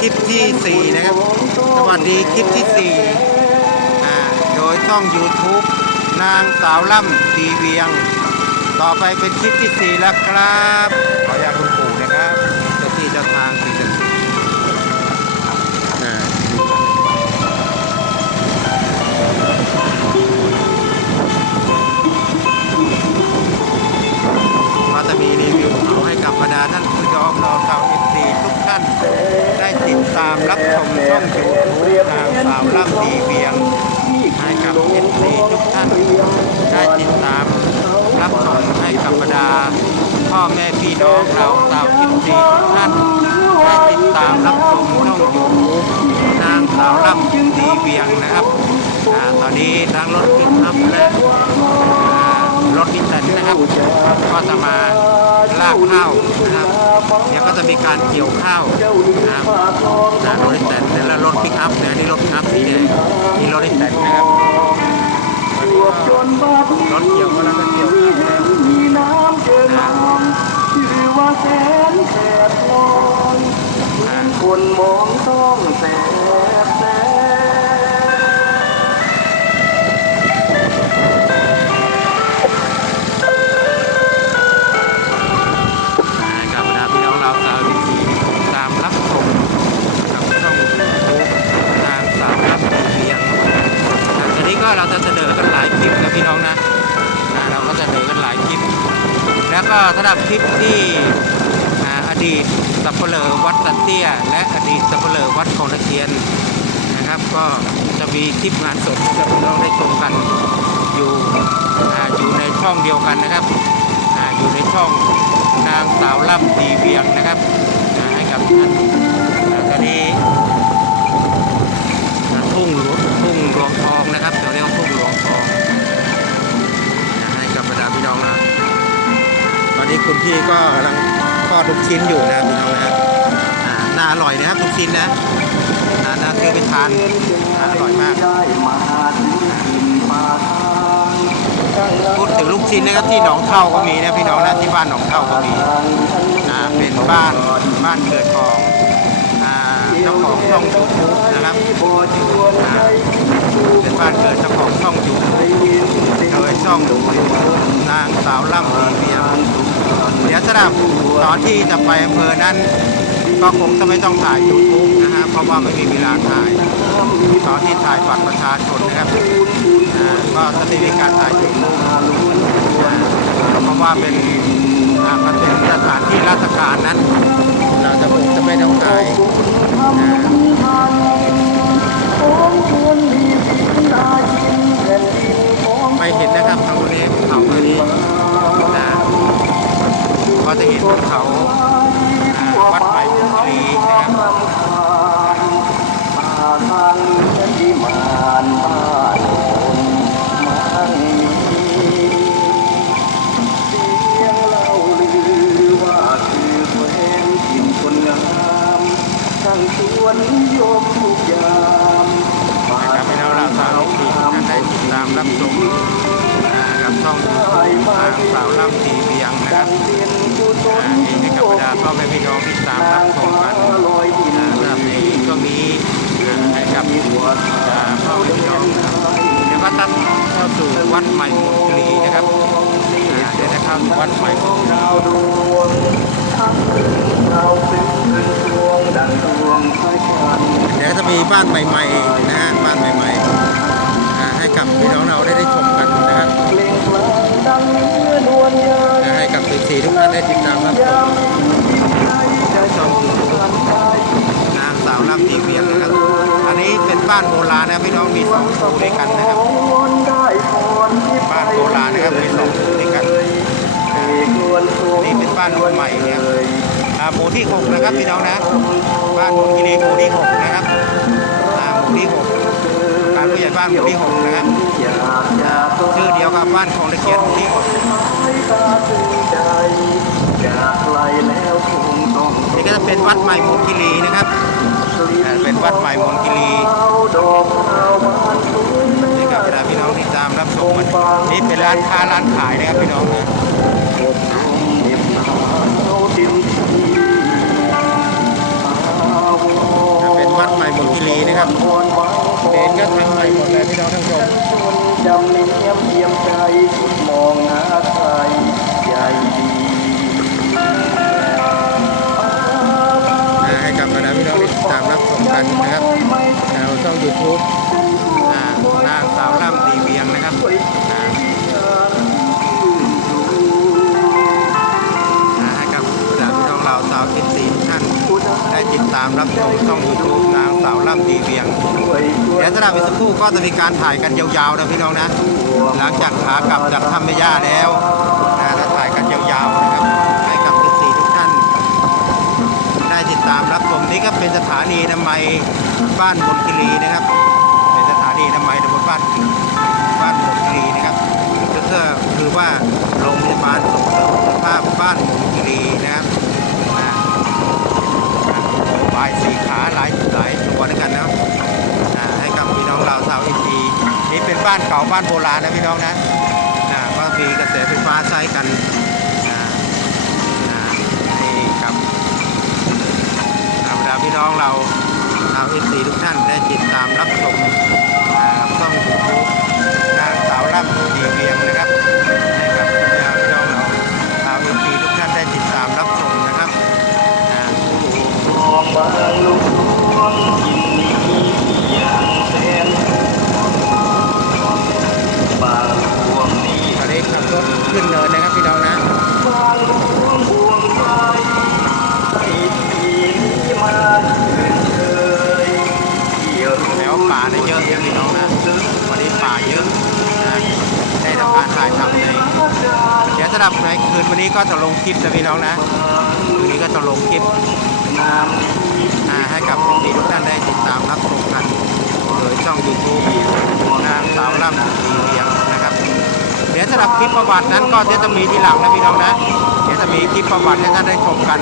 คลิปที่ 4 นะครับ สวัสดีคลิปที่4อ่าโดยช่อง YouTube นางสาวล่ำตีเวียง ต่อไปเป็นคลิปที่ 4 แล้วครับ สาวล่ำตีเวียงนะครับอตอนนี้ทั้งรถปิกอัพและอ่ารถดิสเซนนะครับ ก็จะมาลากข้าวนะครับเดี๋ยวก็จะมีการเกี่ยวข้าวนะครับนะรถดิสเซนและรถปิกอัพเนี่ยนี่รถปิกอัพสีแดงนี่รถดิสเซนนะครับรถเกี่ยวก็แล้วก็เกี่ยวข้าวนะครับมีน้ำเจิงนองชื่อว่าแสนแสบลอยคนมองต้องแสบ แล้วก็สำหรับคลิปที่อดีตสับเปลอวัดตันเตี้ย และอดีตสับเปลอวัดคลองตะเคียนนะครับ ก็จะมีคลิปงานสดให้พี่น้องได้ชมกันอยู่อยู่ในช่องเดียวกันนะครับอยู่ในช่องนางสาวล่ำตีเวียงนะครับให้กับท่านอ่าตอนนี้ นี้คุณพี่ก็กำลังทอดลูกชิ้นอยู่นะครับพี่น้องนะอ่าน่าอร่อยนะครับลูกชิ้นนะน่าน่าซื้อไปทานอ่าอร่อยมากพูดถึงลูกชิ้นนะครับที่หนองเท่าก็มีนะพี่น้องนะที่บ้านหนองเท่าก็มีอ่าเป็นบ้านบ้านเกิดของอ่าเจ้าของช่องยูทูบนะครับอชวนให้เป็นบ้านเกิดเจ้าของช่องยูทูบได้ยินเสียงโดยช่องนางสาวล่ำตีเวียง เดี๋ยวสำหรับตอนที่จะไปอำเภอนั้น ก็คงจะไม่ต้องถ่ายยูทูบนะฮะเพราะว่าไม่มีเวลาถ่ายตอนที่ถ่ายบัตรประชาชนนะครับก็จะไม่มีการถ่ายยูทูบเพราะว่าเป็นอ่ามันเป็นสถานที่ราชการนั้น เราจะคงจะไม่ต้องถ่ายอ่าของควรมีสินอาชินแผ่นดินของไปเห็นนะครับทางนี้เขาตรงนี้ ก็จะเห็นเขาวัดใหม่บุรีนะครับป่าทางฉันที่มานบ้านคนมันมีเสียงเล่าลือว่าคือแคว้นถิ่นคนงางรับให้เราเราสาวที่ท่านได้ตามรับชมกับช่องทางสาวล่ำตีเบียง นะครับนี่ให้กับบรรดาพ่อแม่พี่น้องที่ตามรับชมกันนอ่าสำหรับในช่วงนี้ให้กับอ่าพ่อแม่พี่น้องนะครับเดี๋ยวก็ตั้งเข้าสู่วัดใหม่มุกรีนะครับเดี๋ยวจะเข้าสู่วัดใหม่มุกรีเดี๋ยวจะมีบ้านใหม่ ๆ ซีทุกท่านได้ติดตามรับชมชมนางสาวรับทีเวียงนะครับอันนี้เป็นบ้านโบราณนะพี่น้องมีสองคู่ด้วยกันนะครับบ้านโบราณนะครับมีสองคู่ด้วยกันนี่เป็นบ้านใหม่เนี่ยหมู่ที่หกนะครับพี่น้องนะ บ้านมุนกิรีหมู่ที่หกนะครับหมู่ที่หกการผู้ใหญ่บ้านหมู่ที่หกนะครับ ชื่อเดียวกับบ้านของตะเคียนหมู่ที่หกให้ตาตึงใจจากไกลแล้วคงต้องนี่ก็จะเป็นวัดใหม่มุนกิรีนะครับอ่เป็นวัดใหม่มุนกิรีนี่กับเวลาพี่น้องติดตามรับชมกันนี่เป็นร้านค้าร้านขายนะครับพี่น้องนะอกคง เก็บหนาวเต็มที่อาวท่านผู้ชมคนจำเนียมเยี่ยมใจมองหาใครใหญ่ดีให้กับบรรดาพี่น้องติดตามรับชมกันนะครับทางช่องยูทูบนางสาวล่ำตีเวียงนะครับให้กับพี่น้องเราสาวคิดสีท่านได้ติดตามรับชมช่องยูทูบ สาวล่ำตีเวียง เดี๋ยวสำหรับอีกสักครู่ก็จะมีการถ่ายกันยาวๆนะพี่น้องนะ หลังจากขากลับจากถ้ำแม่ย่าแล้วนะจะถ่ายกันยาวๆนะครับให้กับทุกสี่ทุกท่าน ได้ติดตามรับชมนี่ก็เป็นสถานีน้ำไมยบ้านบนคิรีนะครับ เป็นสถานีน้ำไมยตำบลบ้านบ้านบนคิรีนะครับก็คือคือว่าโรงพยาบาลส่งเสริมสุขภาพบ้านบนคิรีนะครับอ่าบายสีขาหลาย บ้านเก่าบ้านโบราณนะพี่น้องนะอ่าก็มีกระแสไฟฟ้าใช้กันนี่ครับธรรมดาพี่น้องเราชาเอฟซีทุกท่านได้ติดตามรับชม ขึ้นเนินนะครับพี่น้องนะแล้วป่าเนี่ยเยอะพี่น้องนะวันนี้ป่าเยอะนะได้ทำการถ่ายทำในเดี๋ยวสำหรับในคืนวันนี้ก็จะลงคลิปนะพี่น้องนะคืนนี้ก็จะลงคลิปน้ำที่อ่าให้กับทุกทีทุกท่านได้ติดตามรับชมกันโดยช่องยูทูบนางสาวล่ำดีเวียง เดี๋ยวสำหรับคลิปประวัตินั้นก็เดี๋ยวจะมีทีหลังนะพี่น้องนะ เดี๋ยวจะมีคลิปประวัติให้ท่านได้ชมกัน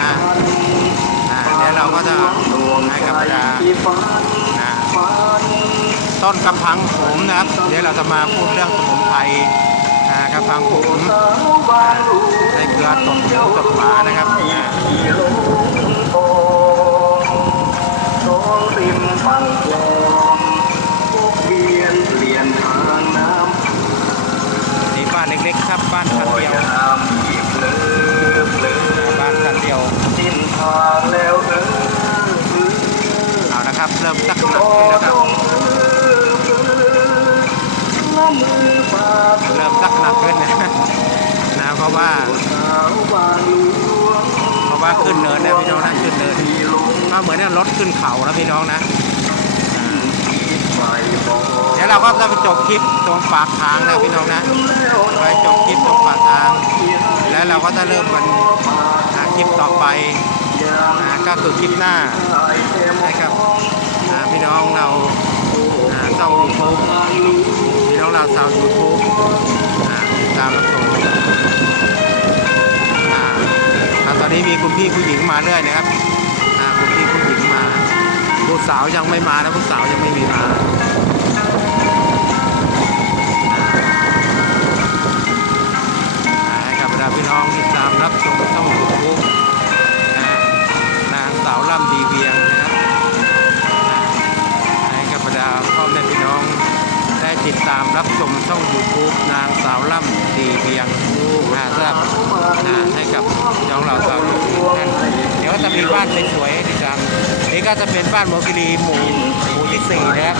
นะอ่าเดี๋ยวเราก็จะให้กับบรรดาที่ฟ้านะต้นกำพังผมนะครับ เดี๋ยวเราจะมาพูดเรื่องสมุนไพรอ่ากำพังผมในเกลือตกหมูตกหมานะครับอ่าที่ลงโองสองริมฝั่งคลอ ราะว่าเพราะว่าขึ้นเนินนะพี่น้องนะขึ้นเนินก็เหมือนกับรถขึ้นเขานะพี่น้องนะเดี๋ยวเราก็จะไปจบคลิปตรงปากทางนะพี่น้องนะไปจบคลิปตรงปากทาง แล้วเราก็จะเริ่มมันคลิปต่อไปอก็คือคลิปหน้าให้กับพี่น้องเราอ่ายูทูบพี่น้องเราชาวยูทูบตามรับชม อนนี้มีคุณพี่ผู้หญิงมาเรื่อยนะครับคุณพี่ผู้หญิงมาผู้สาวยังไม่มานะผู้สาวยังไม่มีมาให้กับบรรดาพี่น้องที่ตามรับชม ติดตามรับชมช่องยูทูบนางสาวล่ำดีเพียงนะครับนะให้กับน้องเราชาวยูทูบท่านเดี๋ยวก็จะมีบ้านสวยๆดีจังนี่ก็จะเป็นบ้านโมกิรีหมู่หมู่ที่สี่นะครับ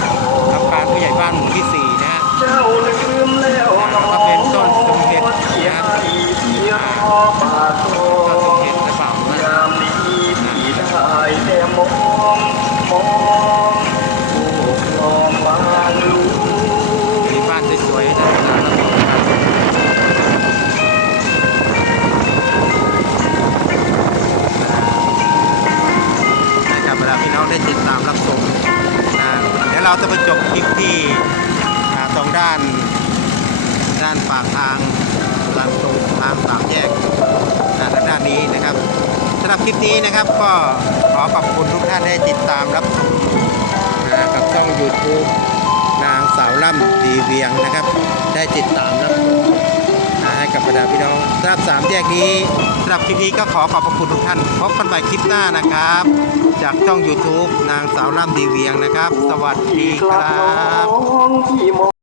ทำการผู้ใหญ่บ้านหมู่ที่สี่นะฮะก็เป็นต้นสมเด็จนะ เดี๋ยวเราจะไปจบคลิปที่สองด้าน ด้านปากทางลังตรงทางสามแยกนะทางด้านนี้นะครับสำหรับคลิปนี้นะครับก็ขอขอบคุณทุกท่านได้ติดตามรับชมกับช่อง YouTube นางสาวล่ำดีเวียงนะครับ ได้ติดตามรับชม กับบรรดาพี่น้องสำหรับสามแยกนี้สำหรับคลิปนี้ก็ขอขอบพระคุณทุกท่านพบกันใหม่คลิปหน้านะครับ จากช่อง YouTube นางสาวล่ำดีเวียงนะครับ สวัสดีครับ